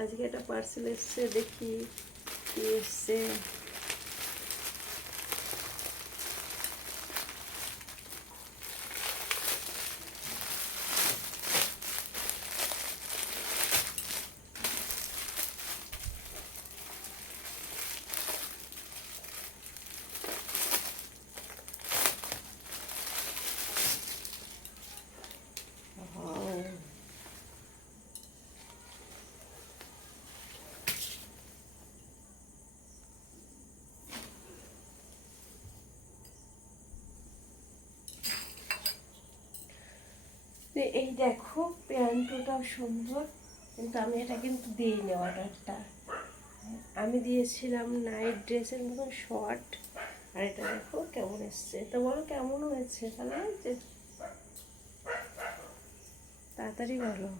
আজকে একটা পার্সেল এসছে, দেখি কি এসছে। এই দেখো প্যান্টটাও সুন্দর, কিন্তু আমি এটা কিন্তু দিইনি অর্ডারটা। আমি দিয়েছিলাম নাইট ড্রেসের মতন শর্ট। আর এটা দেখো কেমন এসছে, তো বলো কেমন হয়েছে? ভালো হয়েছে? তাড়াতাড়ি বলো।